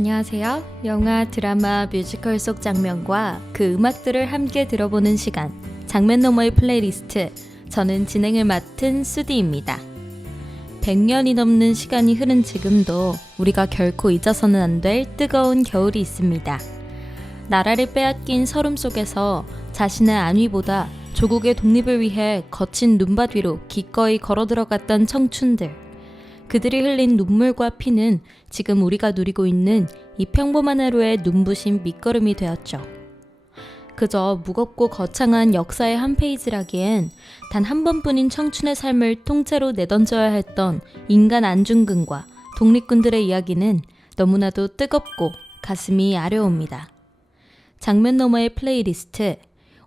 안녕하세요. 영화, 드라마, 뮤지컬 속 장면과 그 음악들을 함께 들어보는 시간, 장면 너머의 플레이리스트. 저는 진행을 맡은 수디입니다. 100년이 넘는 시간이 흐른 지금도 우리가 결코 잊어서는 안 될 뜨거운 겨울이 있습니다. 나라를 빼앗긴 서름 속에서 자신의 안위보다 조국의 독립을 위해 거친 눈밭 위로 기꺼이 걸어 들어갔던 청춘들. 그들이 흘린 눈물과 피는 지금 우리가 누리고 있는 이 평범한 하루의 눈부신 밑거름이 되었죠. 그저 무겁고 거창한 역사의 한 페이지라기엔 단 한 번뿐인 청춘의 삶을 통째로 내던져야 했던 인간 안중근과 독립군들의 이야기는 너무나도 뜨겁고 가슴이 아려옵니다. 장면 너머의 플레이리스트.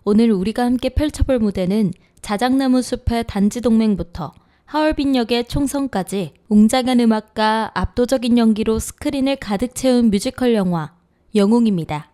오늘 우리가 함께 펼쳐볼 무대는 자작나무 숲의 단지동맹부터 하얼빈 역의 총성까지 웅장한 음악과 압도적인 연기로 스크린을 가득 채운 뮤지컬 영화 영웅입니다.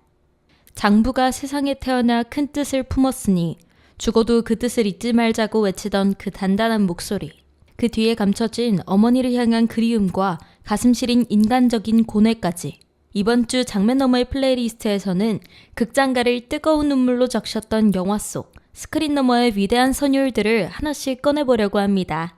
장부가 세상에 태어나 큰 뜻을 품었으니 죽어도 그 뜻을 잊지 말자고 외치던 그 단단한 목소리. 그 뒤에 감춰진 어머니를 향한 그리움과 가슴 시린 인간적인 고뇌까지. 이번 주 장면 너머의 플레이리스트에서는 극장가를 뜨거운 눈물로 적셨던 영화 속 스크린 너머의 위대한 선율들을 하나씩 꺼내보려고 합니다.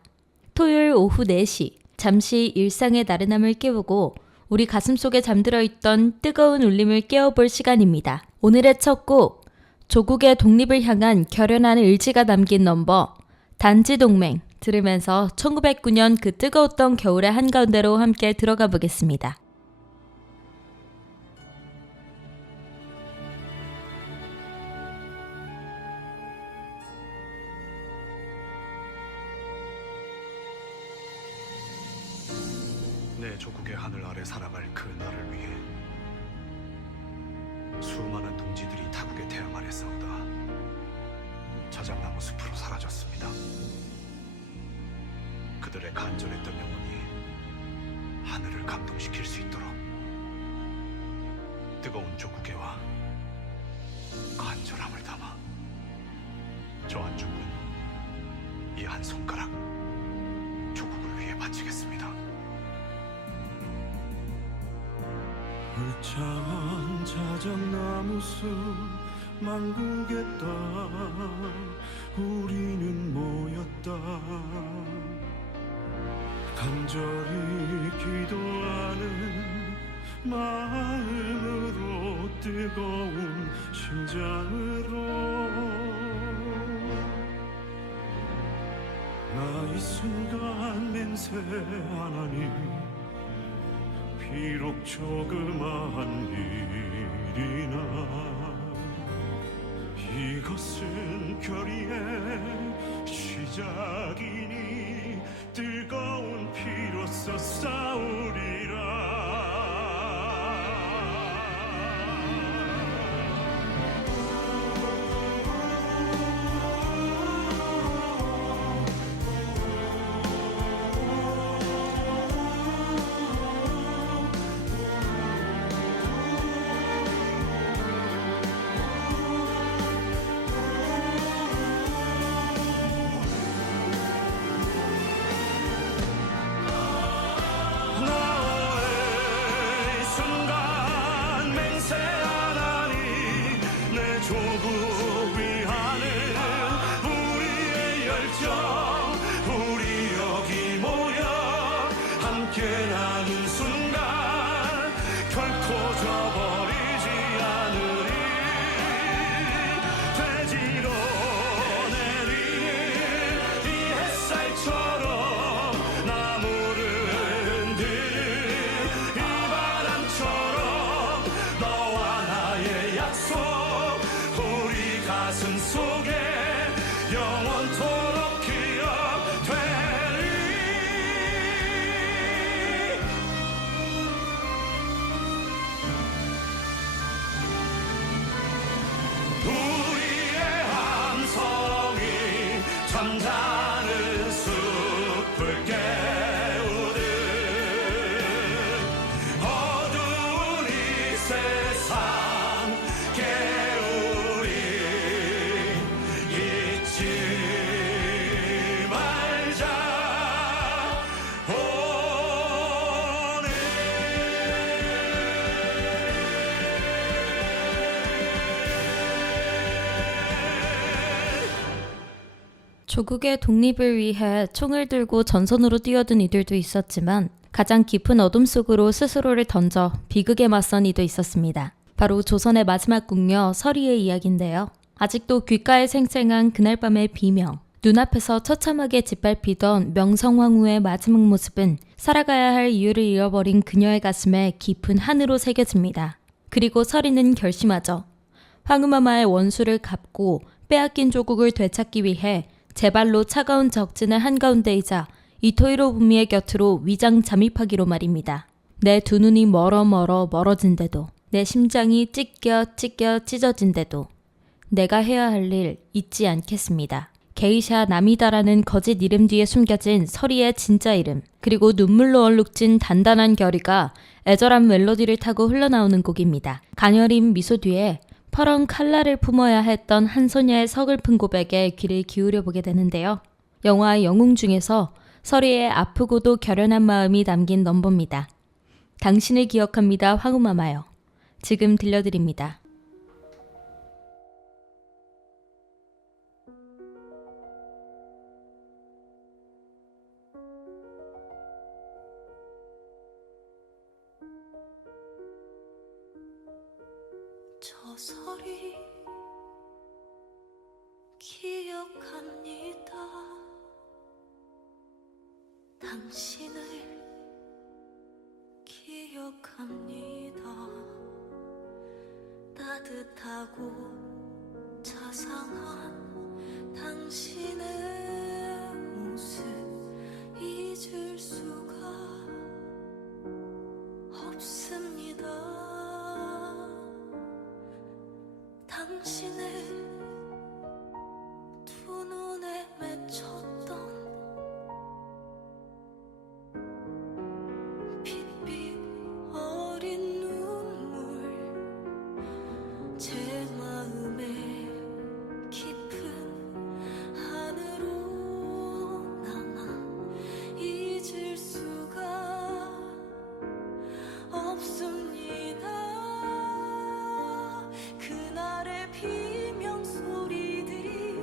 토요일 오후 4시, 잠시 일상의 나른함을 깨우고 우리 가슴속에 잠들어 있던 뜨거운 울림을 깨워볼 시간입니다. 오늘의 첫 곡, 조국의 독립을 향한 결연한 의지가 담긴 넘버 단지동맹 들으면서 1909년 그 뜨거웠던 겨울의 한가운데로 함께 들어가 보겠습니다. 내 조국의 하늘 아래 살아갈 그 나를 위해 수많은 동지들이 타국의 태양 아래 싸우다 자작나무 숲으로 사라졌습니다. 그들의 간절했던 영혼이 하늘을 감동시킬 수 있도록 뜨거운 조국애와 간절함을 담아 저 안중근 이 한 손가락 조국을 위해 바치겠습니다. 울창한 자작나무 숲 만국의 땅 우리는 모였다. 간절히 기도하는 마음으로 뜨거운 심장으로 나 이 순간 맹세하나니 비록 조그마한 일이나 이것은 결의의 시작이니 뜨거운 피로써 싸우리라. 조국의 독립을 위해 총을 들고 전선으로 뛰어든 이들도 있었지만 가장 깊은 어둠 속으로 스스로를 던져 비극에 맞선 이도 있었습니다. 바로 조선의 마지막 궁녀 서리의 이야기인데요. 아직도 귓가에 생생한 그날 밤의 비명, 눈앞에서 처참하게 짓밟히던 명성황후의 마지막 모습은 살아가야 할 이유를 잃어버린 그녀의 가슴에 깊은 한으로 새겨집니다. 그리고 서리는 결심하죠. 황후마마의 원수를 갚고 빼앗긴 조국을 되찾기 위해 제발로 차가운 적진의 한가운데이자 이토히로 부미의 곁으로 위장 잠입하기로 말입니다. 내 두 눈이 멀어진데도, 내 심장이 찢겨 찢어진데도 내가 해야 할 일 잊지 않겠습니다. 게이샤 나미다라는 거짓 이름 뒤에 숨겨진 서리의 진짜 이름, 그리고 눈물로 얼룩진 단단한 결의가 애절한 멜로디를 타고 흘러나오는 곡입니다. 가녀린 미소 뒤에 퍼런 칼라를 품어야 했던 한 소녀의 서글픈 고백에 귀를 기울여 보게 되는데요. 영화 영웅 중에서 서리의 아프고도 결연한 마음이 담긴 넘버입니다. 당신을 기억합니다, 황후마마요. 지금 들려드립니다. 저 서리 기억합니다. 당신을 기억합니다. 따뜻하고 자상한 당신의 모습 잊을 수가 없습니다. 당신의 두 눈에 맺혔던 빛빛 어린 눈물, 제 마음에 깊은 한으로 남아 잊을 수가 없습니다. 그날의 비명 소리들이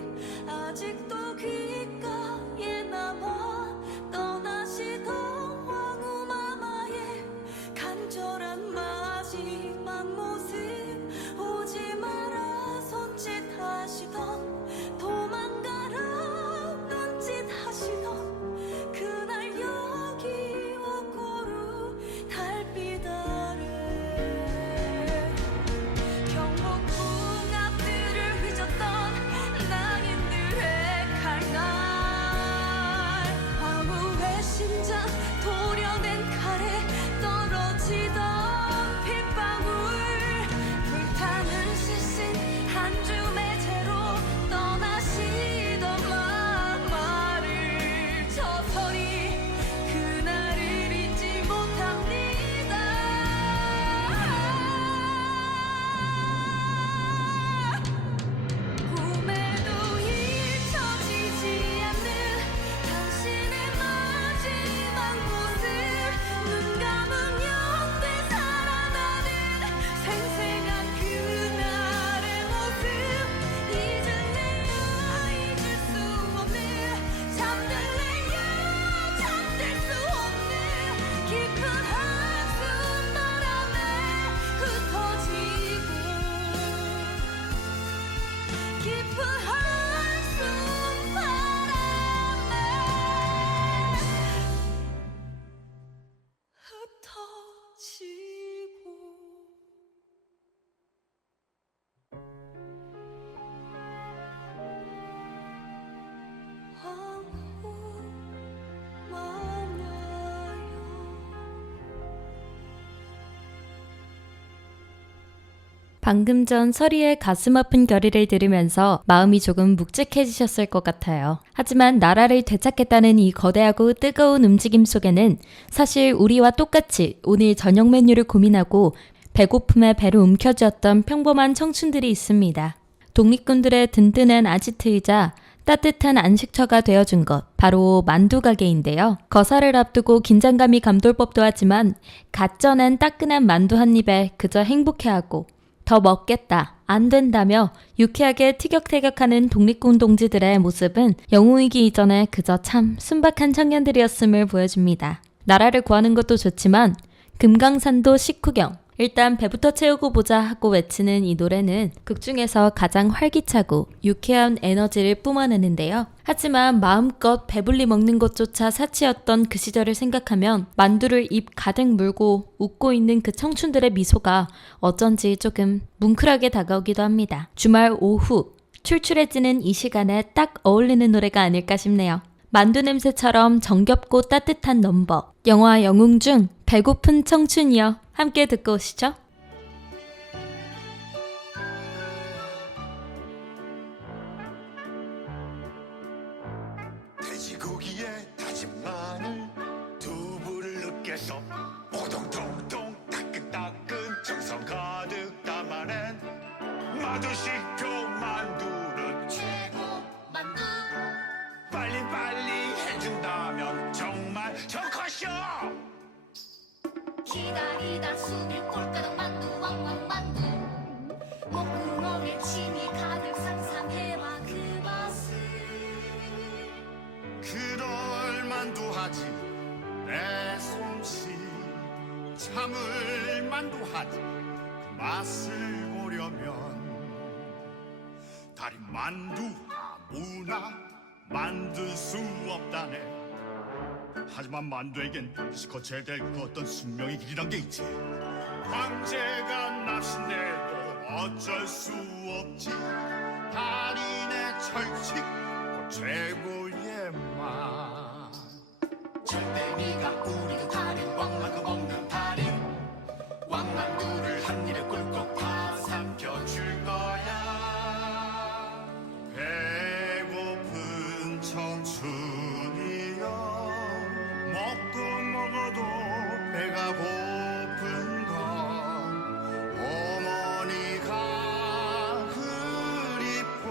아직도 귓가에 남아 떠나시던 황후마마의 간절한 마지막 모습, 오지 마라 손짓하시던, 도망가라 눈짓하시던 그날 여기와 고루 달빛 아래 경복궁 앞들을 휘젓던 낭인들의 칼날, 황후의 심장 도려낸 칼에 떨어지던 핏방울, 불타는 시신 한 줌의 채로 떠나시던 막말을, 저 서리 그날을 잊지 못합니다. 꿈에도 잊혀지지 않는 당신의 마지막 모습, 눈 감으면 되살아나는 생생한 그날의 모습, 잊을래야 잊을 수 없는, 잠들래야 잠들 수 없는 깊은 한숨 바람에 흩어지고, 깊은 한숨 바람에 흩어지고. 방금 전 서리의 가슴 아픈 결의를 들으면서 마음이 조금 묵직해지셨을 것 같아요. 하지만 나라를 되찾겠다는 이 거대하고 뜨거운 움직임 속에는 사실 우리와 똑같이 오늘 저녁 메뉴를 고민하고 배고픔에 배를 움켜쥐었던 평범한 청춘들이 있습니다. 독립군들의 든든한 아지트이자 따뜻한 안식처가 되어준 것, 바로 만두 가게인데요. 거사를 앞두고 긴장감이 감돌 법도 하지만 갓 쪄낸 따끈한 만두 한 입에 그저 행복해하고 더 먹겠다, 안 된다며 유쾌하게 티격태격하는 독립군 동지들의 모습은 영웅이기 이전에 그저 참 순박한 청년들이었음을 보여줍니다. 나라를 구하는 것도 좋지만 금강산도 식후경, 일단 배부터 채우고 보자 하고 외치는 이 노래는 극 중에서 가장 활기차고 유쾌한 에너지를 뿜어내는데요. 하지만 마음껏 배불리 먹는 것조차 사치였던 그 시절을 생각하면 만두를 입 가득 물고 웃고 있는 그 청춘들의 미소가 어쩐지 조금 뭉클하게 다가오기도 합니다. 주말 오후 출출해지는 이 시간에 딱 어울리는 노래가 아닐까 싶네요. 만두 냄새처럼 정겹고 따뜻한 넘버, 영화 영웅 중 배고픈 청춘이여, 함께 듣고 오시죠. 돼지고기에 다진 마늘 두부를 으깨서 오동통통 따끈따끈 정성 가득 담아낸 만두식표 만두는 최고 만두 빨리빨리 해준다면 정말 좋겠쇼. 기다리다 숨이 꼴까닥 만두 왕왕 만두 목구멍에 침이 가득 상상해봐 그 맛을 그럴 만두하지 내 솜씨 참을 만두하지 그 맛을 보려면 다리 만두 아무나 만들 수 없다네. 하지만 만두에겐 반드시 거쳐야 될 그 어떤 숙명의 길이란 게 있지. 황제가 납신해도 어쩔 수 없지. 달인의 철칙 곧 최고의 맛. 절대 네가 우리도 달인 왕만두 먹는 달인 왕만두를 한 입에 꿀꺽 다 삼켜줄 거야. 배고픈 청춘이여 먹고 먹어도 배가 고픈 건 어머니가 그립고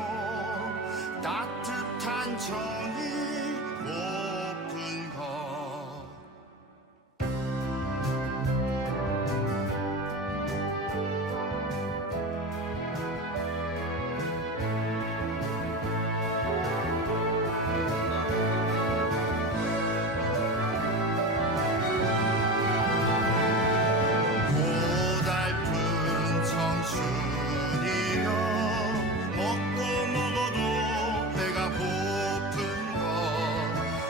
따뜻한 정이 고픈 것. 고달픈 청춘이여 먹고 먹어도 배가 고픈 것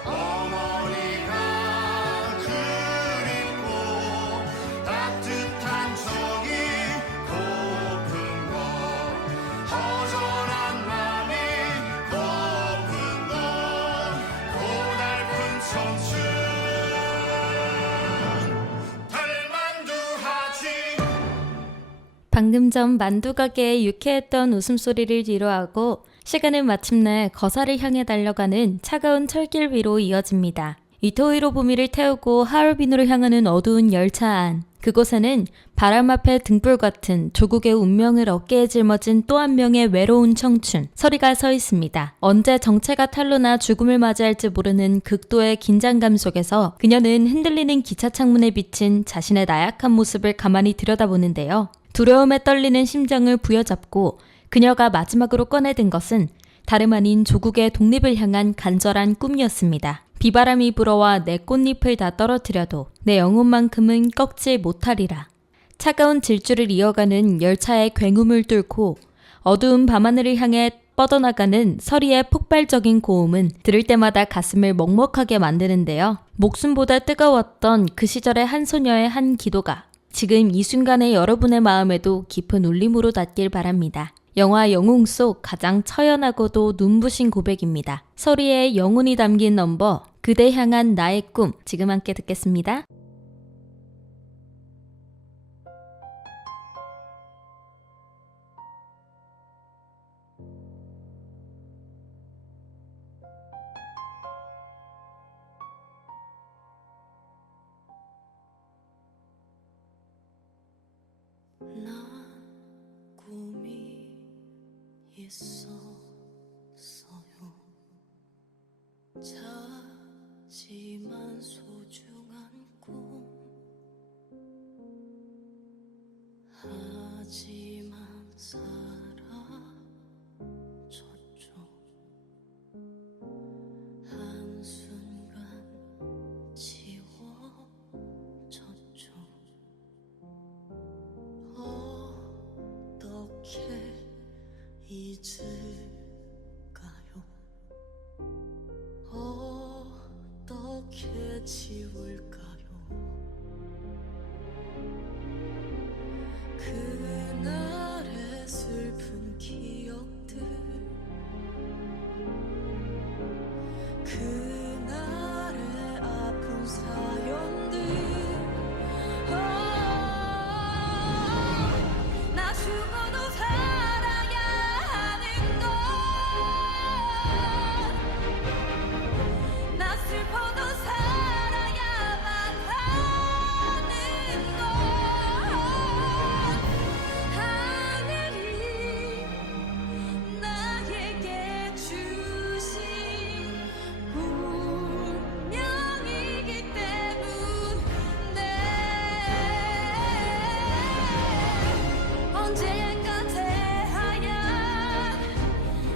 어머니가 그립고 따뜻한 정이 고픈 것 허전한 맘이 고픈 것 고달픈 청춘 달만두하지. 방금 전 만두 가게의 유쾌했던 웃음소리를 뒤로하고 시간은 마침내 거사를 향해 달려가는 차가운 철길 위로 이어집니다. 이토히로 부미를 태우고 하얼빈으로 향하는 어두운 열차 안, 그곳에는 바람 앞에 등불 같은 조국의 운명을 어깨에 짊어진 또 한 명의 외로운 청춘, 서리가 서 있습니다. 언제 정체가 탄로나 죽음을 맞이할지 모르는 극도의 긴장감 속에서 그녀는 흔들리는 기차 창문에 비친 자신의 나약한 모습을 가만히 들여다보는데요. 두려움에 떨리는 심정을 부여잡고 그녀가 마지막으로 꺼내든 것은 다름 아닌 조국의 독립을 향한 간절한 꿈이었습니다. 비바람이 불어와 내 꽃잎을 다 떨어뜨려도 내 영혼만큼은 꺾지 못하리라. 차가운 질주를 이어가는 열차의 굉음을 뚫고 어두운 밤하늘을 향해 뻗어나가는 서리의 폭발적인 고음은 들을 때마다 가슴을 먹먹하게 만드는데요. 목숨보다 뜨거웠던 그 시절의 한 소녀의 한 기도가 지금 이 순간의 여러분의 마음에도 깊은 울림으로 닿길 바랍니다. 영화 영웅 속 가장 처연하고도 눈부신 고백입니다. 서리의 영혼이 담긴 넘버, 그대 향한 나의 꿈, 지금 함께 듣겠습니다. 나 꿈이 있었어요. 작지만 소중한 꿈. 하지만 잊을까요? 어떻게 지울까요? 그날의 슬픈 기억들, 그날의 아픈 사연들. 나 죽어도 살아야 하는 것, 나 슬퍼도 살아야만 하는 것. 하늘이 나에게 주신 운명이기 때문에 언젠가 새하얀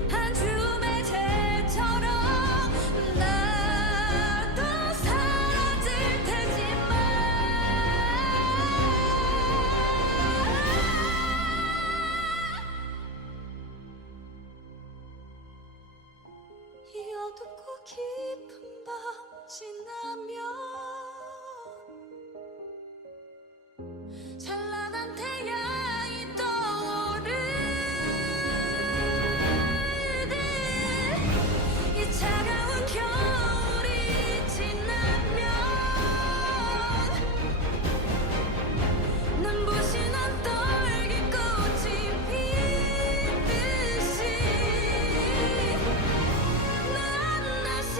한 줌의 재처럼 나도 사라질 테지만 이 어둡고 깊은 밤 지나면 찬란한 태양이 떠오르듯 이 차가운 겨울이 지나면 눈부신 언덕이 꽃이 피듯이 난 다시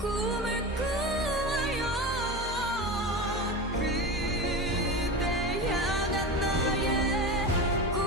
꿈을 꾸어요. 그대 향한 나의 꿈.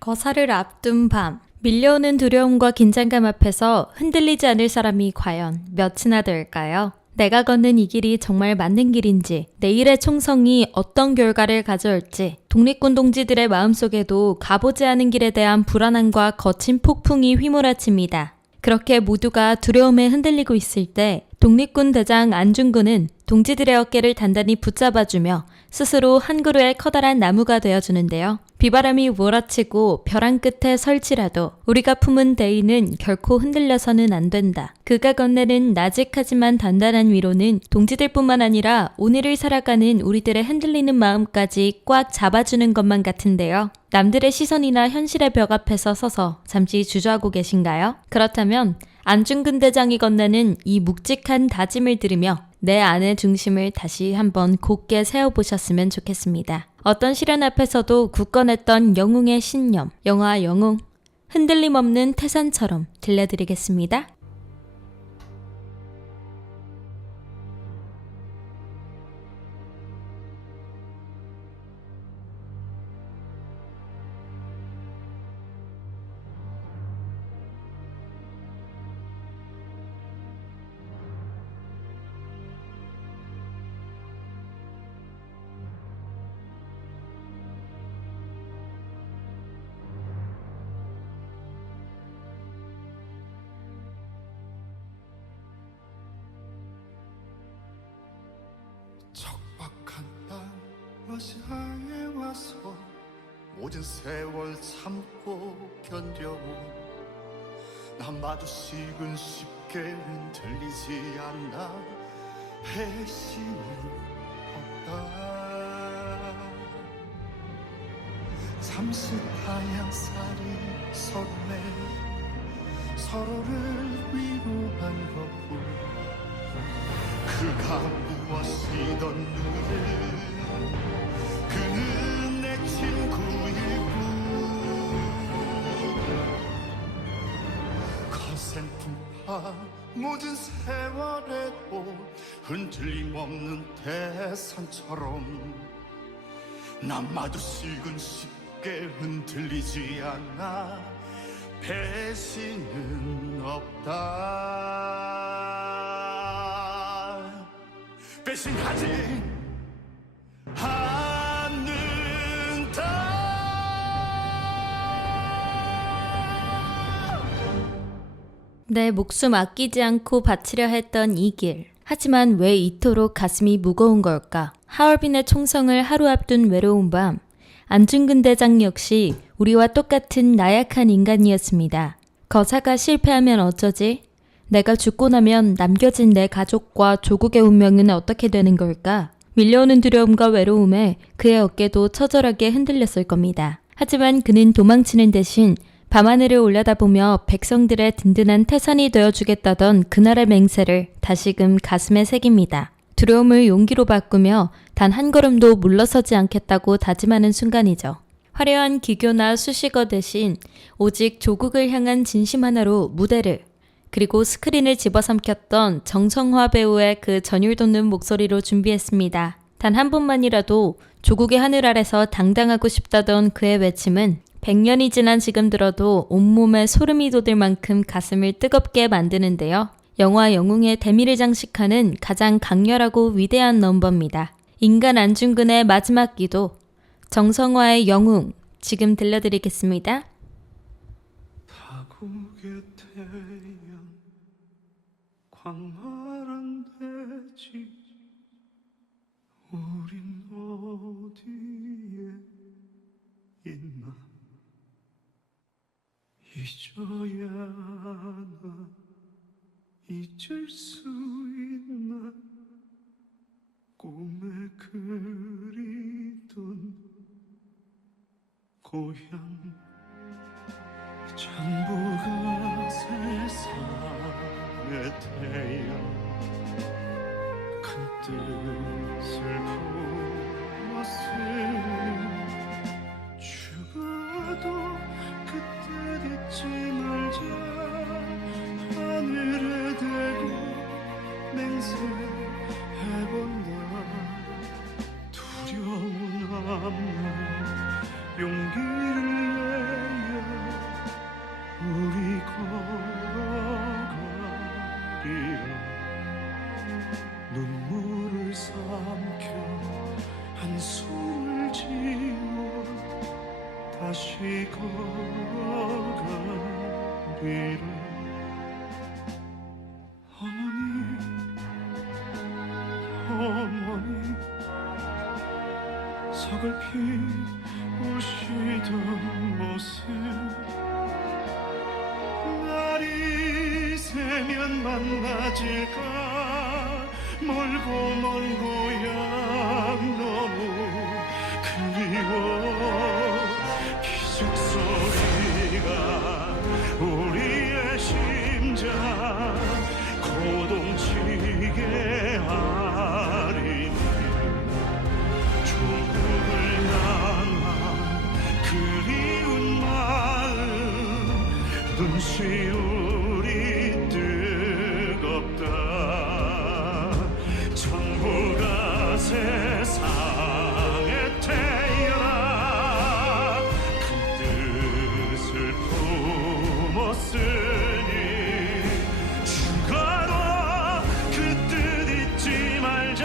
거사를 앞둔 밤, 밀려오는 두려움과 긴장감 앞에서 흔들리지 않을 사람이 과연 몇이나 될까요? 내가 걷는 이 길이 정말 맞는 길인지, 내일의 총성이 어떤 결과를 가져올지, 독립군 동지들의 마음속에도 가보지 않은 길에 대한 불안함과 거친 폭풍이 휘몰아칩니다. 그렇게 모두가 두려움에 흔들리고 있을 때 독립군 대장 안중근은 동지들의 어깨를 단단히 붙잡아주며 스스로 한 그루의 커다란 나무가 되어주는데요. 비바람이 몰아치고 벼랑 끝에 설치라도 우리가 품은 대의는 결코 흔들려서는 안 된다. 그가 건네는 나직하지만 단단한 위로는 동지들뿐만 아니라 오늘을 살아가는 우리들의 흔들리는 마음까지 꽉 잡아주는 것만 같은데요. 남들의 시선이나 현실의 벽 앞에서 서서 잠시 주저하고 계신가요? 그렇다면 안중근 대장이 건네는 이 묵직한 다짐을 들으며 내 안의 중심을 다시 한번 곧게 세워보셨으면 좋겠습니다. 어떤 시련 앞에서도 굳건했던 영웅의 신념, 영화 영웅, 흔들림 없는 태산처럼 들려드리겠습니다. 척박한 땅 러시아에 와서 모든 세월 참고 견뎌온 남마주식은 쉽게 흔들리지 않나 배신은 없다. 잠시 타양살이 섰네 서로를 위로한 것뿐 그가 무엇이던 누를 그는 내 친구일 뿐 거센 풍파 모든 세월에도 흔들림 없는 대산처럼 남마두식은 쉽게 흔들리지 않아 배신은 없다. 배신하지 않는다. 내 목숨 아끼지 않고 바치려 했던 이 길. 하지만 왜 이토록 가슴이 무거운 걸까? 하얼빈의 총성을 하루 앞둔 외로운 밤, 안중근 대장 역시 우리와 똑같은 나약한 인간이었습니다. 거사가 실패하면 어쩌지? 내가 죽고 나면 남겨진 내 가족과 조국의 운명은 어떻게 되는 걸까? 밀려오는 두려움과 외로움에 그의 어깨도 처절하게 흔들렸을 겁니다. 하지만 그는 도망치는 대신 밤하늘을 올려다보며 백성들의 든든한 태산이 되어주겠다던 그날의 맹세를 다시금 가슴에 새깁니다. 두려움을 용기로 바꾸며 단 한 걸음도 물러서지 않겠다고 다짐하는 순간이죠. 화려한 기교나 수식어 대신 오직 조국을 향한 진심 하나로 무대를, 그리고 스크린을 집어삼켰던 정성화 배우의 그 전율 돋는 목소리로 준비했습니다. 단 한 번만이라도 조국의 하늘 아래서 당당하고 싶다던 그의 외침은 100년이 지난 지금 들어도 온몸에 소름이 돋을 만큼 가슴을 뜨겁게 만드는데요. 영화 영웅의 대미를 장식하는 가장 강렬하고 위대한 넘버입니다. 인간 안중근의 마지막 기도, 정성화의 영웅, 지금 들려드리겠습니다. 타국의 태양 광활한 대지 우린 어디에 있나 잊어야 하나 잊을 수 있나 꿈에 그리던 고향 전부가 세상의 태양 큰 뜻을 품었으니 죽어도 그 뜻 잊지 말자 하늘에 대고 맹세해본다 두려운 앞날 용기를 내어 우리 걸어가리라 눈물을 삼켜 한숨을 지워 다시 걸어가리라 어머니 서글피 우시던 모습 날이 새면 만나질까 멀고 먼 고향 너무 그리워 기숙소리가 우리의 심장 고동치게 하리니 조국을 향한 그리운 마음 눈시울이 뜨겁다 정부가 세상에 태어나 큰 뜻을 품었으니 죽어도 그 뜻 잊지 말자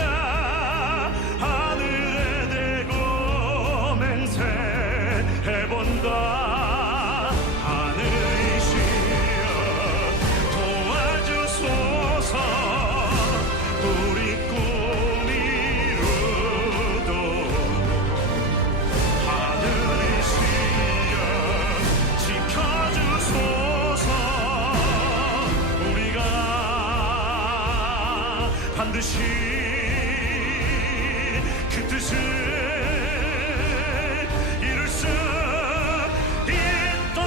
하늘에 대고 맹세해본다 하늘이시여 도와주소서 우리 꿈 이루도록 하늘이시여 지켜주소서 우리가 반드시 그 뜻을 이룰 수 있도록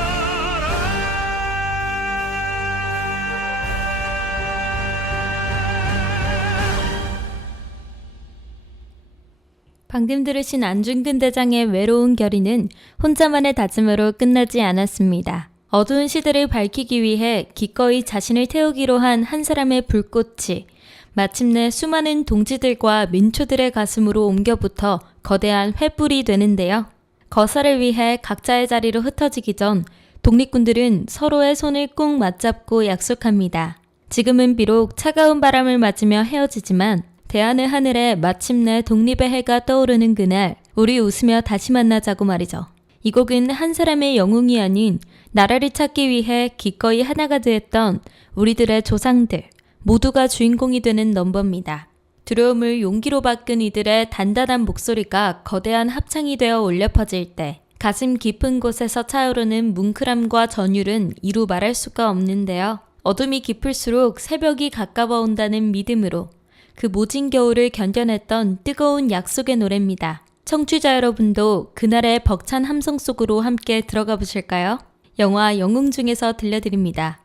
방금 들으신 안중근 대장의 외로운 결의는 혼자만의 다짐으로 끝나지 않았습니다. 어두운 시대를 밝히기 위해 기꺼이 자신을 태우기로 한 한 사람의 불꽃이 마침내 수많은 동지들과 민초들의 가슴으로 옮겨붙어 거대한 횃불이 되는데요. 거사를 위해 각자의 자리로 흩어지기 전 독립군들은 서로의 손을 꼭 맞잡고 약속합니다. 지금은 비록 차가운 바람을 맞으며 헤어지지만 대하늘 하늘에 마침내 독립의 해가 떠오르는 그날 우리 웃으며 다시 만나자고 말이죠. 이 곡은 한 사람의 영웅이 아닌 나라를 찾기 위해 기꺼이 하나가 되었던 우리들의 조상들, 모두가 주인공이 되는 넘버입니다. 두려움을 용기로 바꾼 이들의 단단한 목소리가 거대한 합창이 되어 울려 퍼질 때 가슴 깊은 곳에서 차오르는 뭉클함과 전율은 이루 말할 수가 없는데요. 어둠이 깊을수록 새벽이 가까워 온다는 믿음으로 그 모진 겨울을 견뎌냈던 뜨거운 약속의 노래입니다. 청취자 여러분도 그날의 벅찬 함성 속으로 함께 들어가 보실까요? 영화 영웅 중에서 들려드립니다.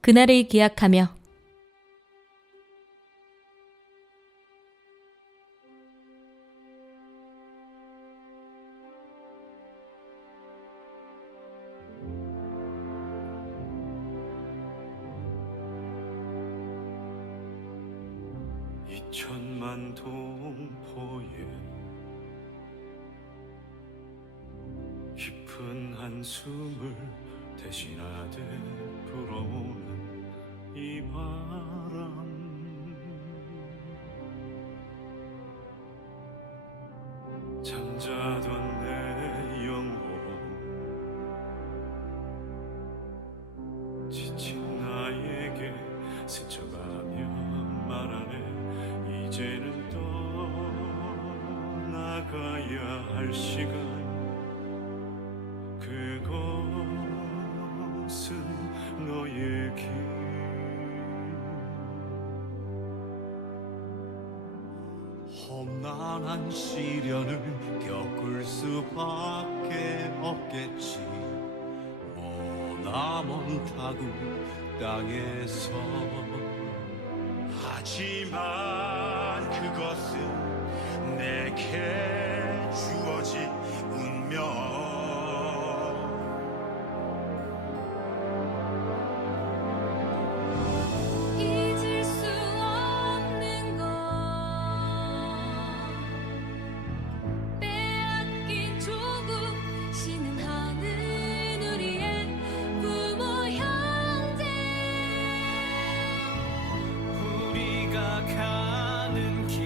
그날을 기약하며. 이천만 동포의 깊은 한숨을 대신하듯 불어오는 이 바람, 잠자던 내 영혼, 지친 나에게 스쳐가며 말하네. 이제는 떠나가야 할 시간, 그것은 너의 길. 험난한 시련을 겪을 수밖에 없겠지. 머나먼 타국 땅에서. 하지만 그것은 내게 주어진 운명. 잊을 수 없는 건 빼앗긴 조금 쉬는 하늘, 우리의 부모 형제. 우리가 가는 길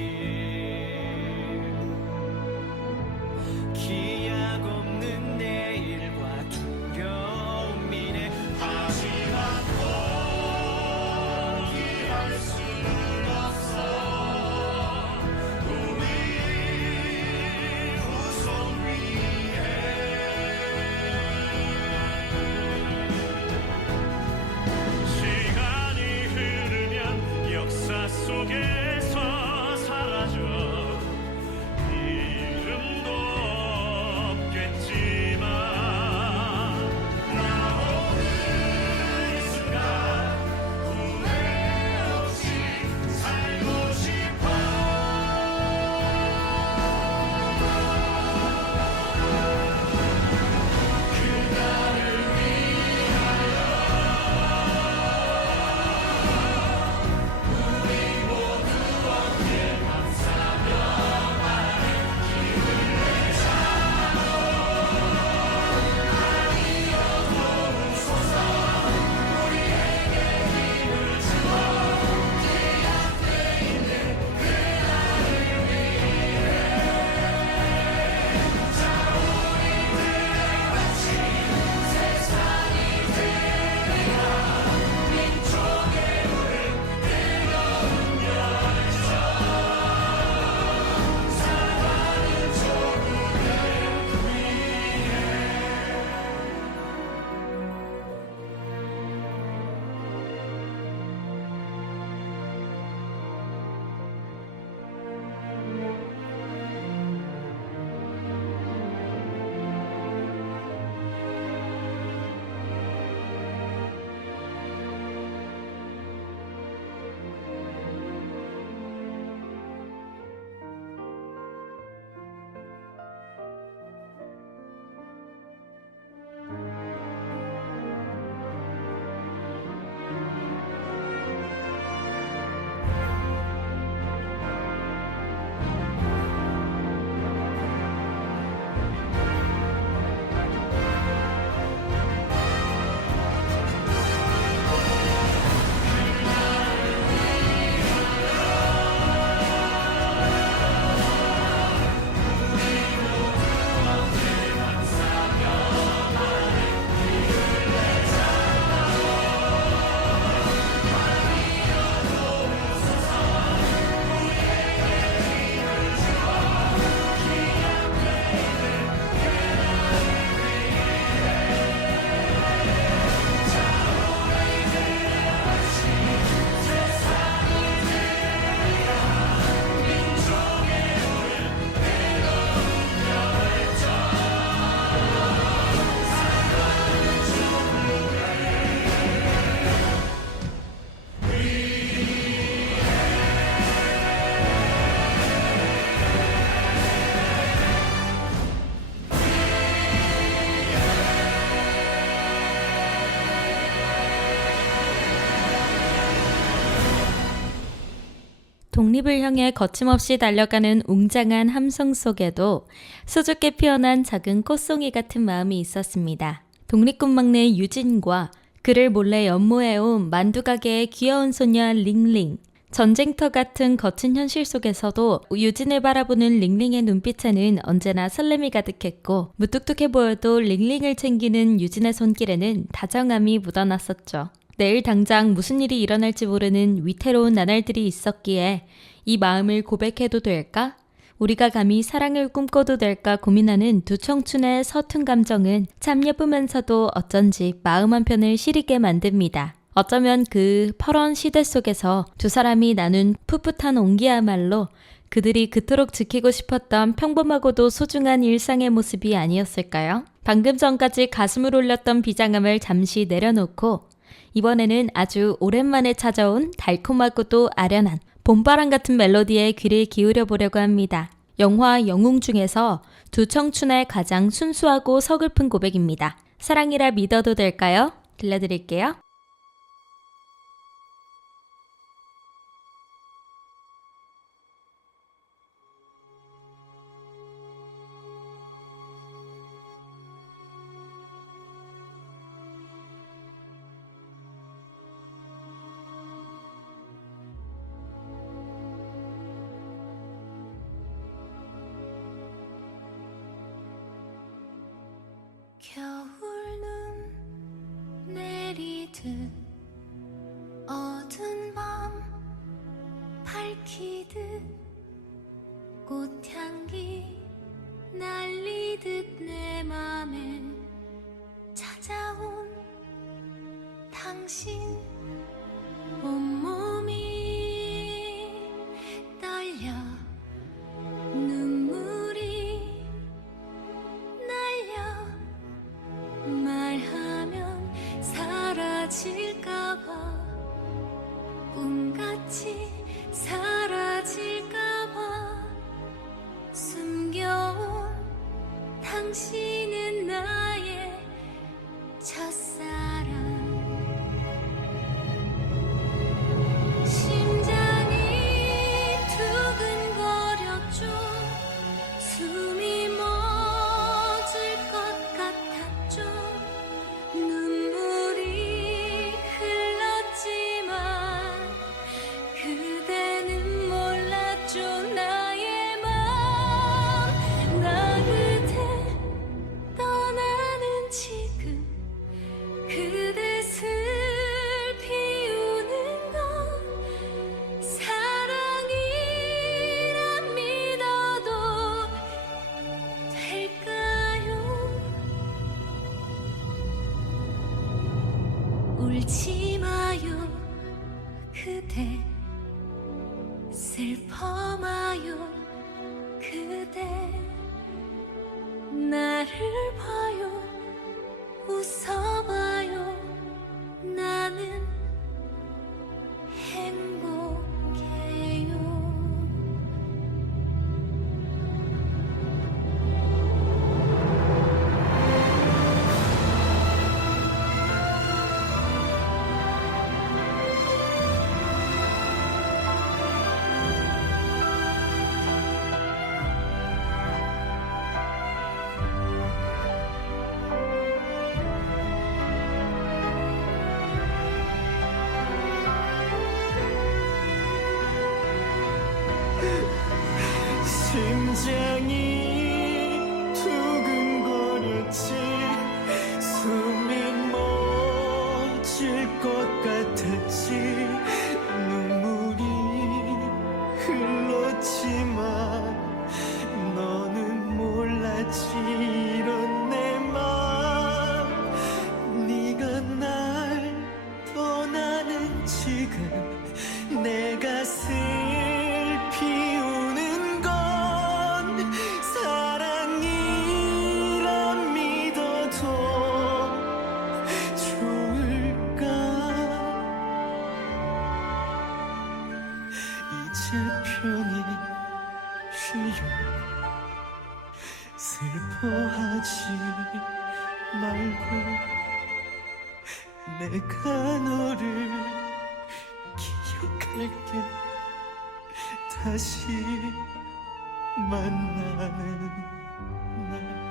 독립을 향해 거침없이 달려가는 웅장한 함성 속에도 수줍게 피어난 작은 꽃송이 같은 마음이 있었습니다. 독립군 막내 유진과 그를 몰래 연모해온 만두가게의 귀여운 소녀 링링. 전쟁터 같은 거친 현실 속에서도 유진을 바라보는 링링의 눈빛에는 언제나 설렘이 가득했고 무뚝뚝해 보여도 링링을 챙기는 유진의 손길에는 다정함이 묻어났었죠. 내일 당장 무슨 일이 일어날지 모르는 위태로운 나날들이 있었기에 이 마음을 고백해도 될까? 우리가 감히 사랑을 꿈꿔도 될까 고민하는 두 청춘의 서툰 감정은 참 예쁘면서도 어쩐지 마음 한편을 시리게 만듭니다. 어쩌면 그 퍼런 시대 속에서 두 사람이 나눈 풋풋한 온기야말로 그들이 그토록 지키고 싶었던 평범하고도 소중한 일상의 모습이 아니었을까요? 방금 전까지 가슴을 울렸던 비장함을 잠시 내려놓고 이번에는 아주 오랜만에 찾아온 달콤하고도 아련한 봄바람 같은 멜로디에 귀를 기울여 보려고 합니다. 영화 영웅 중에서 두 청춘의 가장 순수하고 서글픈 고백입니다. 사랑이라 믿어도 될까요? 들려드릴게요. 겨울눈 내리듯 어두운 밤 밝히듯 꽃향기 날리듯 내 맘에 찾아온 당신 온몸이 떨려 눈물이 날려 말하면 사라질까봐 꿈같이 사라질까봐 숨겨온 당신은 나의 첫사랑 심장이 두근거렸죠 숨이 멎을 것 같았죠 눈물이 흘렀지만 그대는 몰랐죠 나의 맘 나 그대 떠나는 지금 그대 슬피 우는 건 사랑이라 믿어도 될까요? 울지 마요 그대 슬퍼 마요 그대 나를 봐요 웃어봐요 나는 행복해요 심장이 두근거렸지 숨이 멎을 것 같았지 눈물이 흘렀지만 너는 몰랐지 이런 내 맘 네가 날 떠나는 지금 내가 슬피 우는 건 사랑이라 믿어도 좋을까 이제 편히 쉬어 슬퍼하지 말고 내가 너를 기억할게 다시 만나는 날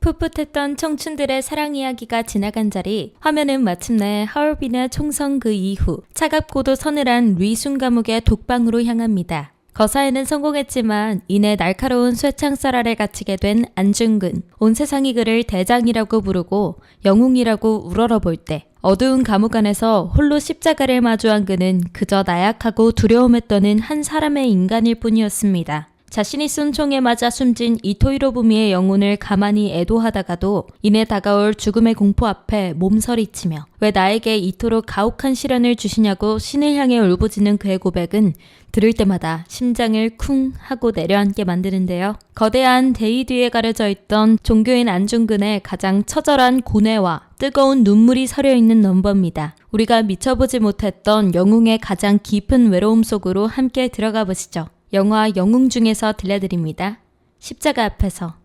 풋풋했던 청춘들의 사랑 이야기가 지나간 자리, 화면은 마침내 하얼빈의 총성 그 이후 차갑고도 서늘한 리순 감옥의 독방으로 향합니다. 거사에는 성공했지만 이내 날카로운 쇠창살 아래 갇히게 된 안중근. 온 세상이 그를 대장이라고 부르고 영웅이라고 우러러볼 때 어두운 감옥 안에서 홀로 십자가를 마주한 그는 그저 나약하고 두려움에 떠는 한 사람의 인간일 뿐이었습니다. 자신이 쏜 총에 맞아 숨진 이토 히로부미의 영혼을 가만히 애도하다가도 이내 다가올 죽음의 공포 앞에 몸서리치며 왜 나에게 이토록 가혹한 시련을 주시냐고 신을 향해 울부짖는 그의 고백은 들을 때마다 심장을 쿵 하고 내려앉게 만드는데요. 거대한 대의 뒤에 가려져 있던 종교인 안중근의 가장 처절한 고뇌와 뜨거운 눈물이 서려있는 넘버입니다. 우리가 미쳐보지 못했던 영웅의 가장 깊은 외로움 속으로 함께 들어가 보시죠. 영화 영웅 중에서 들려드립니다. 십자가 앞에서.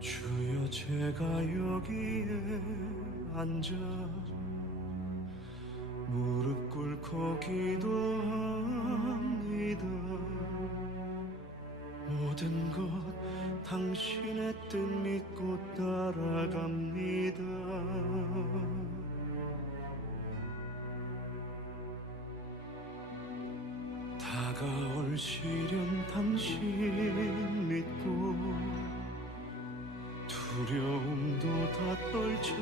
주여 제가 여기에 앉아 무릎 꿇고 기도합니다. 모든 것 당신의 뜻 믿고 따라갑니다. 다가올 시련 당신 믿고 두려움도 다 떨쳐내리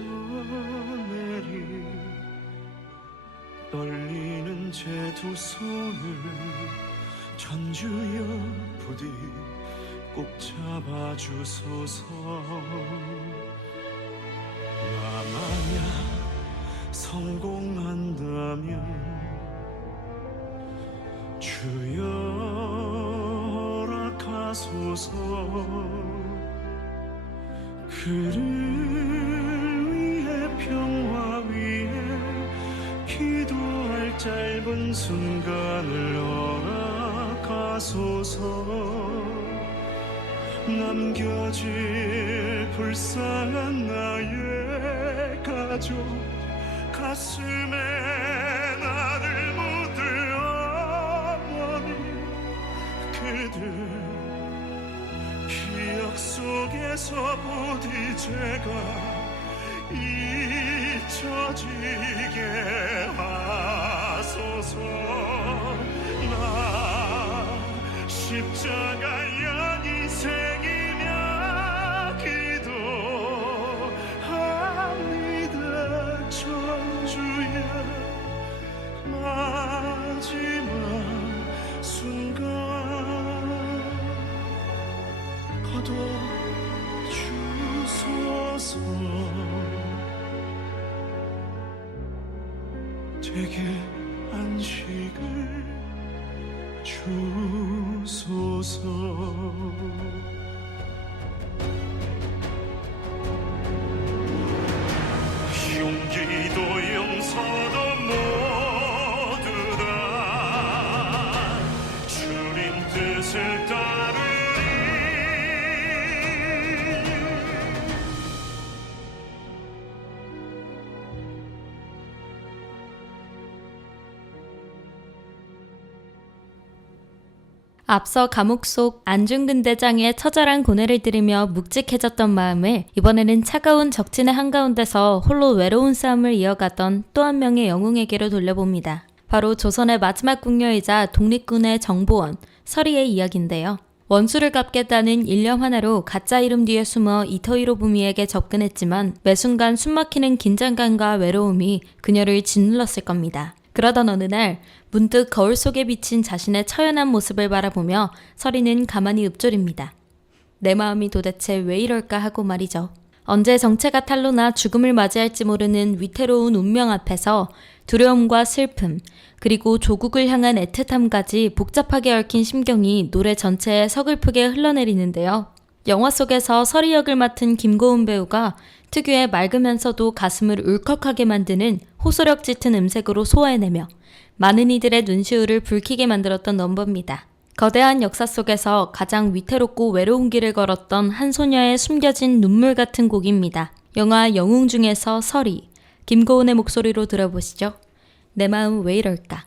떨리는 제 두 손을 전주여 부디 꼭 잡아주소서. 나 만약 성공한다면 주여 허락하소서. 그를 위해 평화 위에 기도할 짧은 순간을 허락하소서. 남겨질 불쌍한 나의 가족 가슴에 나를 묻을 어머니 그들 기억 속에서 부디 제가 잊혀지게 하소서. 나 십자가 양 인생이며 기도합니다. 천주야 마지막 순간 거둬주소서. 제게 안식을 주소서. 용기도 용서도 모두 다 주님 뜻을 따르리. 앞서 감옥 속 안중근 대장의 처절한 고뇌를 들으며 묵직해졌던 마음을 이번에는 차가운 적진의 한가운데서 홀로 외로운 싸움을 이어가던 또 한 명의 영웅에게로 돌려봅니다. 바로 조선의 마지막 궁녀이자 독립군의 정보원, 서리의 이야기인데요. 원수를 갚겠다는 일념 하나로 가짜 이름 뒤에 숨어 이토 히로부미에게 접근했지만 매 순간 숨막히는 긴장감과 외로움이 그녀를 짓눌렀을 겁니다. 그러던 어느 날 문득 거울 속에 비친 자신의 처연한 모습을 바라보며 서리는 가만히 읊조립니다. 내 마음이 도대체 왜 이럴까 하고 말이죠. 언제 정체가 탄로나 죽음을 맞이할지 모르는 위태로운 운명 앞에서 두려움과 슬픔, 그리고 조국을 향한 애틋함까지 복잡하게 얽힌 심경이 노래 전체에 서글프게 흘러내리는데요. 영화 속에서 서리 역을 맡은 김고은 배우가 특유의 맑으면서도 가슴을 울컥하게 만드는 호소력 짙은 음색으로 소화해내며 많은 이들의 눈시울을 붉히게 만들었던 넘버입니다. 거대한 역사 속에서 가장 위태롭고 외로운 길을 걸었던 한 소녀의 숨겨진 눈물 같은 곡입니다. 영화 영웅 중에서 서리, 김고은의 목소리로 들어보시죠. 내 마음 왜 이럴까?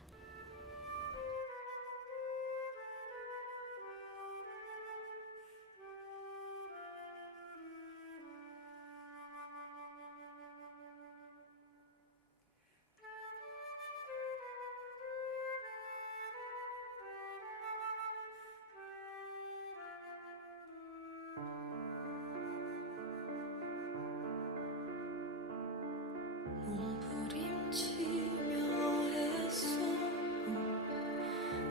몸부림치며 애써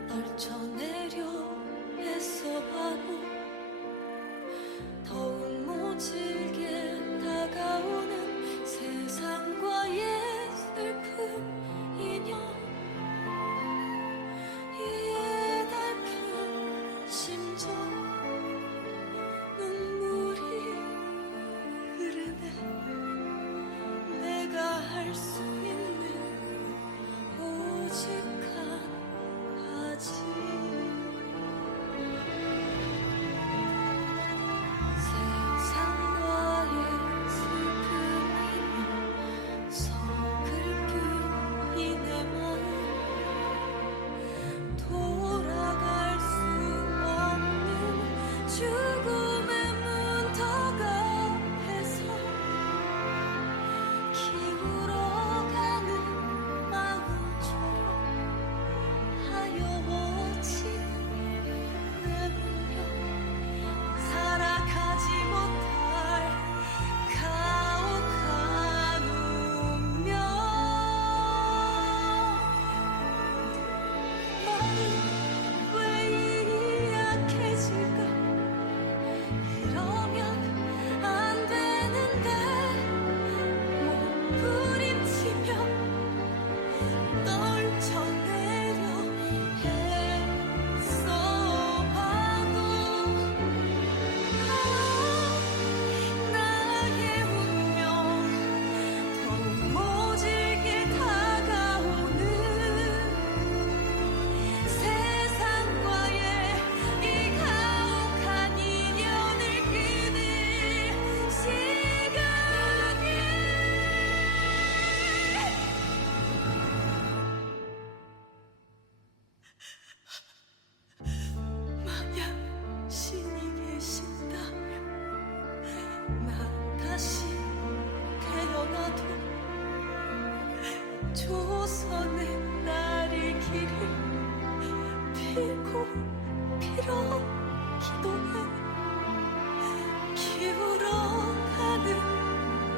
떨쳐내려 애써봐도 더욱 모질게 다가오는 세상과의 슬픈 인연 예달픈 심정 눈물이 흐르네 내가 할 수 있는 오직 한 가지 세상과의 슬픈 인연 서글픈 이내 마음 돌아갈 수 없는 죽음의 문턱 앞에서 기울어가는 마음처럼 하여워진 내 운명 살아가지 못할 가혹한 운명 나는 왜 이리 약해질까 이러면 안 되는데 몸부림치며 떨쳐내려 애써봐도 나의 운명 더욱 모질게 다가오는 세상과의 이 가혹한 인연을 끊을 시간이 만약 신이 계신다면 나 다시 태어나도 조선의 나를 길을 피고 빌어 기도해 기울어가는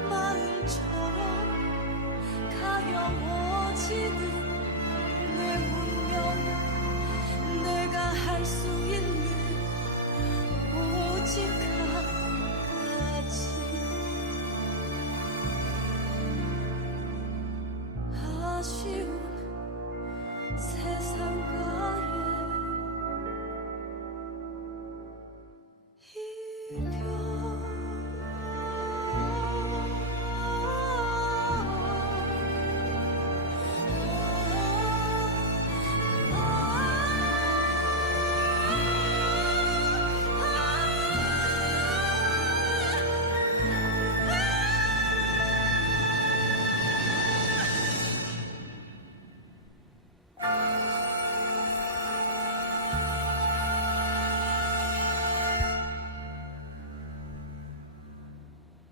마음처럼 가여워지는 내 운명 내가 할 수 있는 오직 한 가지 아쉬운 세상과의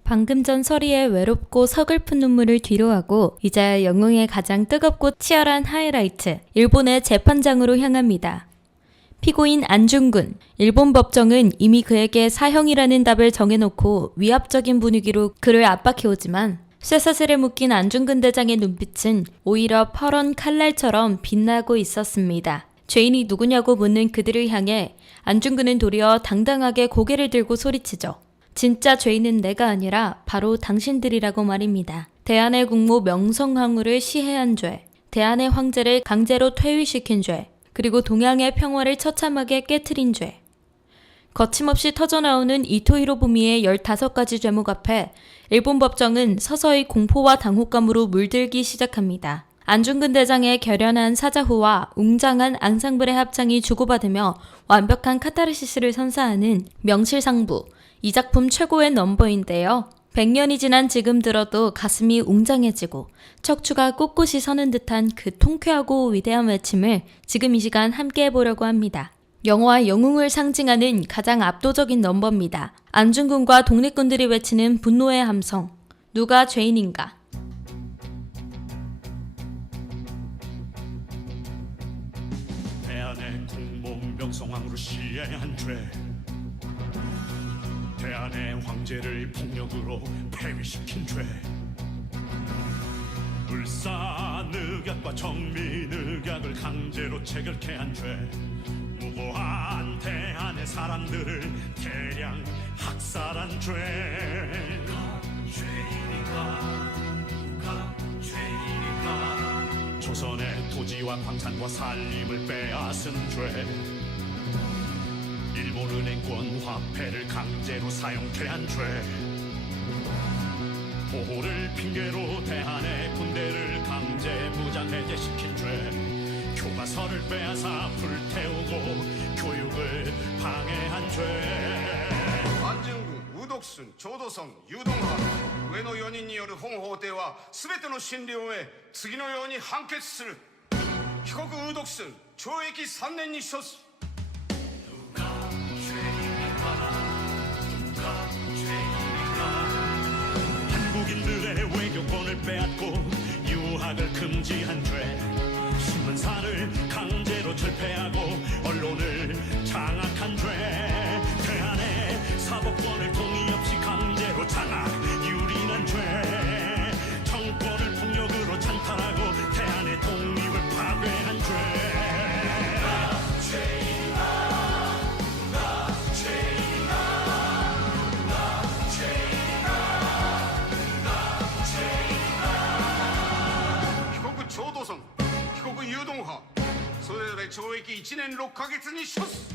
방금 전 서리의 외롭고 서글픈 눈물을 뒤로하고 이제 영웅의 가장 뜨겁고 치열한 하이라이트, 일본의 재판장으로 향합니다. 피고인 안중근, 일본 법정은 이미 그에게 사형이라는 답을 정해놓고 위압적인 분위기로 그를 압박해오지만 쇠사슬에 묶인 안중근 대장의 눈빛은 오히려 퍼런 칼날처럼 빛나고 있었습니다. 죄인이 누구냐고 묻는 그들을 향해 안중근은 도리어 당당하게 고개를 들고 소리치죠. 진짜 죄인은 내가 아니라 바로 당신들이라고 말입니다. 대한의 국모 명성황후를 시해한 죄, 대한의 황제를 강제로 퇴위시킨 죄, 그리고 동양의 평화를 처참하게 깨트린 죄. 거침없이 터져나오는 이토 히로부미의 15가지 죄목 앞에 일본 법정은 서서히 공포와 당혹감으로 물들기 시작합니다. 안중근 대장의 결연한 사자후와 웅장한 앙상블의 합창이 주고받으며 완벽한 카타르시스를 선사하는 명실상부, 이 작품 최고의 넘버인데요. 100년이 지난 지금 들어도 가슴이 웅장해지고 척추가 꼿꼿이 서는 듯한 그 통쾌하고 위대한 외침을 지금 이 시간 함께 해보려고 합니다. 영화의 영웅을 상징하는 가장 압도적인 넘버입니다. 안중근과 독립군들이 외치는 분노의 함성. 누가 죄인인가? 대한의 국몽 명성황후를 시해한 죄, 대한의 황제를 폭력으로 폐위시킨 죄, 을사늑약과 정민늑약을 강제로 체결케 한 죄, 무고한 대한의 사람들을 대량 학살한 죄. 누가 죄인인가? 누가 죄인인가? 조선의 토지와 광산과 산림을 빼앗은 죄, 일본 은행권 화폐를 강제로 사용케 한 죄, 보호를 핑계로 대한의 군대를 강제 무장 해제시킨 죄, 교과서를 빼앗아 불태우고 교육을 방해한 죄. 안중근、宇徳순、長道村、유동하、上の4人による本法廷は全ての審理を終え次のように判決する。被告宇徳순懲役3年に処す。 한국인들의 외교권을 빼앗고 유학을 금지한 죄, 신문사를 강제로 철폐하고 언론을 장악한 죄, 대한의 사법권을 동의 없이 강제로 장악 유린한 죄, 정권을 폭력으로 찬탈하고 대한의 독립을 파괴한 죄.被告유동하、それぞれ懲役1年6ヶ月に処す。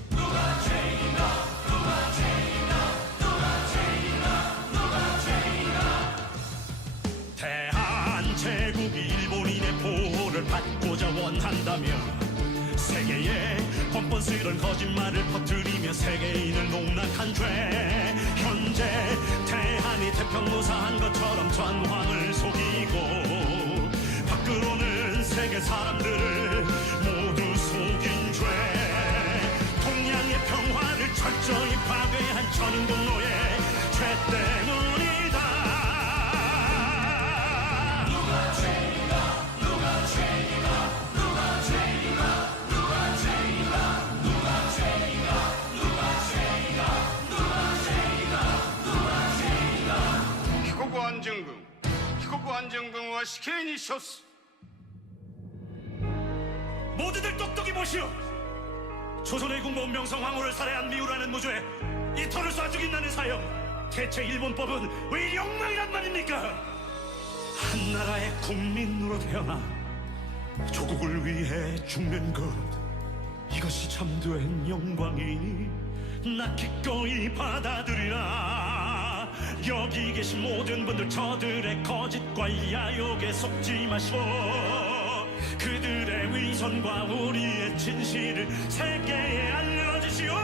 대한 제국이 일본인의 보호를 받고자 원한다면 세계에 번번스런 거짓말을 퍼뜨리며 세계인을 농락한 죄, 현재 대한이 태평무사한 것처럼 전황을 속이고 밖으로는 세계 사람들을 모두 속인 죄, 동양의 평화를 철저히 파괴한 전인동로의 죄 때문이다. 누가 죄인가? 누가 죄인가? 누가 죄인가? 누가 죄인가? 누가 죄인가? 누가 죄인가? 누가 죄인가? 누가 죄인가? 被告安중근、被告安중근は死刑に処す。 모두들 똑똑히 보시오. 조선의 국모 명성황후를 살해한 미우라는 무죄, 이토를 쏴 죽인다는 사형, 대체 일본법은 왜 이리 엉망이란 말입니까? 한나라의 국민으로 태어나 조국을 위해 죽는 것, 이것이 참된 영광이니 나 기꺼이 받아들이라. 여기 계신 모든 분들, 저들의 거짓과 야욕에 속지 마시고 그들의 위선과 우리의 진실을 세계에 알려주시오.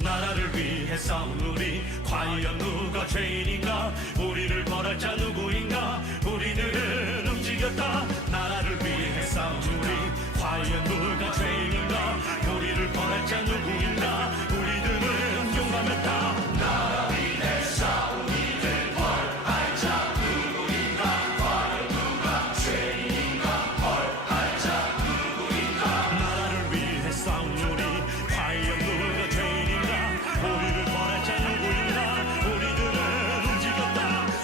나라를 위해 싸운 우리, 과연 누가 죄인인가? 우리를 벌할 자 누구인가? 우리들은 움직였다. 나라를 위해 싸운 우리, 과연 누가 죄인인가? 우리를 벌할 자 누구인가? 우리들은 용감했다. 나라 위해 싸운 이들 벌할 자 누구인가? 과연 누가 죄인인가? 벌할 자 누구인가? 나라를 위해 싸운 우리, 과연 누가 죄인인가? 우리를 벌할 자 누구인가? 우리들은 움직였다.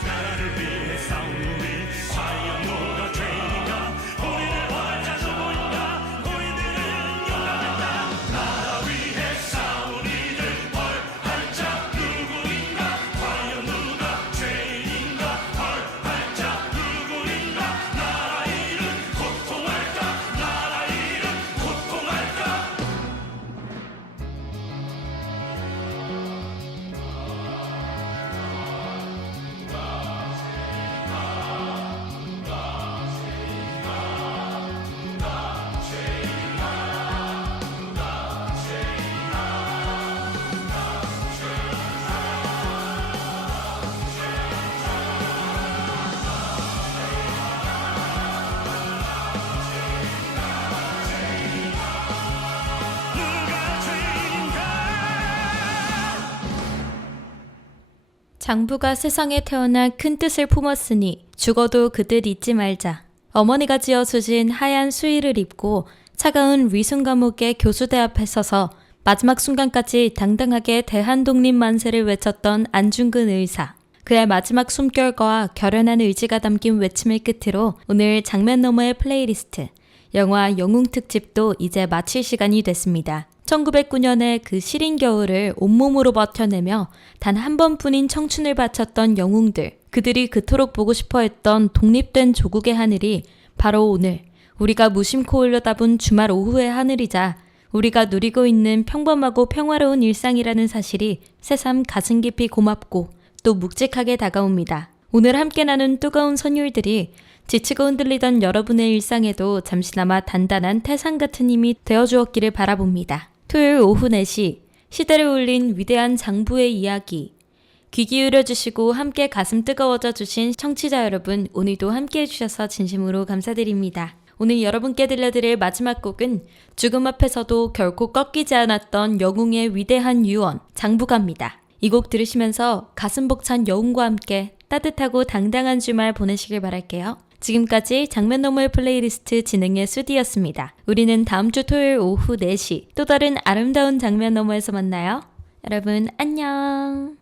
나라를 위해 싸운 우리, 과연 누가 죄인인가? 우리를 벌할 자 누구인가? 우리들은 장부가 세상에 태어나 큰 뜻을 품었으니 죽어도 그 뜻 잊지 말자. 어머니가 지어주신 하얀 수의를 입고 차가운 위순 감옥의 교수대 앞에 서서 마지막 순간까지 당당하게 대한독립 만세를 외쳤던 안중근 의사. 그의 마지막 숨결과 결연한 의지가 담긴 외침을 끝으로 오늘 장면 너머의 플레이리스트, 영화 영웅 특집도 이제 마칠 시간이 됐습니다. 1909년에 그 시린 겨울을 온몸으로 버텨내며 단 한 번뿐인 청춘을 바쳤던 영웅들, 그들이 그토록 보고 싶어 했던 독립된 조국의 하늘이 바로 오늘 우리가 무심코 올려다본 주말 오후의 하늘이자 우리가 누리고 있는 평범하고 평화로운 일상이라는 사실이 새삼 가슴 깊이 고맙고 또 묵직하게 다가옵니다. 오늘 함께 나눈 뜨거운 선율들이 지치고 흔들리던 여러분의 일상에도 잠시나마 단단한 태산 같은 힘이 되어주었기를 바라봅니다. 토요일 오후 4시, 시대를 울린 위대한 장부의 이야기. 귀 기울여 주시고 함께 가슴 뜨거워져 주신 청취자 여러분, 오늘도 함께 해주셔서 진심으로 감사드립니다. 오늘 여러분께 들려드릴 마지막 곡은 죽음 앞에서도 결코 꺾이지 않았던 영웅의 위대한 유언, 장부가입니다. 이 곡 들으시면서 가슴 벅찬 여운과 함께 따뜻하고 당당한 주말 보내시길 바랄게요. 지금까지 장면 너머의 플레이리스트 진행의 수디였습니다. 우리는 다음 주 토요일 오후 4시 또 다른 아름다운 장면 너머에서 만나요. 여러분 안녕.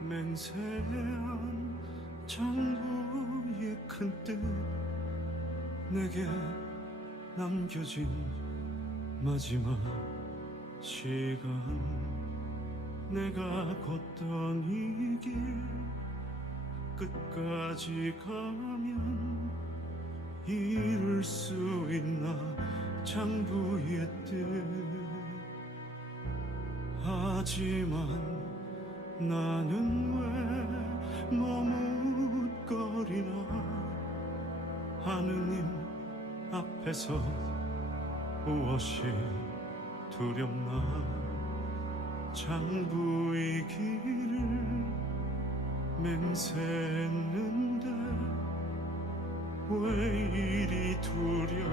맹세한 장부의 큰 뜻, 내게 남겨진 마지막 시간, 내가 걷던 이 길 끝까지 가면 이룰 수 있나 장부의 뜻. 하지만 나는 왜 머뭇거리나, 하느님 앞에서 무엇이 두렵나. 장부의 길을 맹세했는데 왜 이리 두려울까.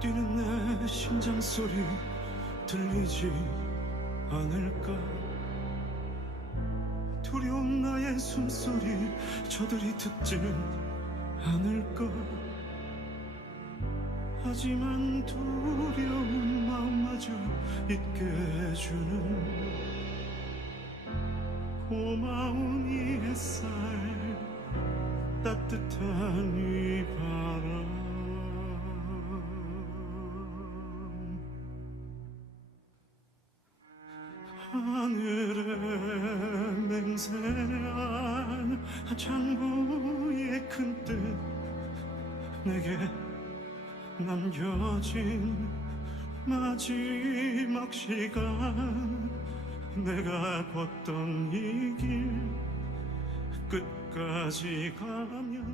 뛰는 내 심장 소리 들리지 않을까. 두려운 나의 숨소리 저들이 듣지는 않을까. 하지만 두려운 마음마저 잊게 해주는 고마운 이 햇살, 따뜻한 이 바람. 하늘에 맹세한 장부의 큰 뜻, 내게 남겨진 마지막 시간, 내가 걷던 이 길 끝까지 가면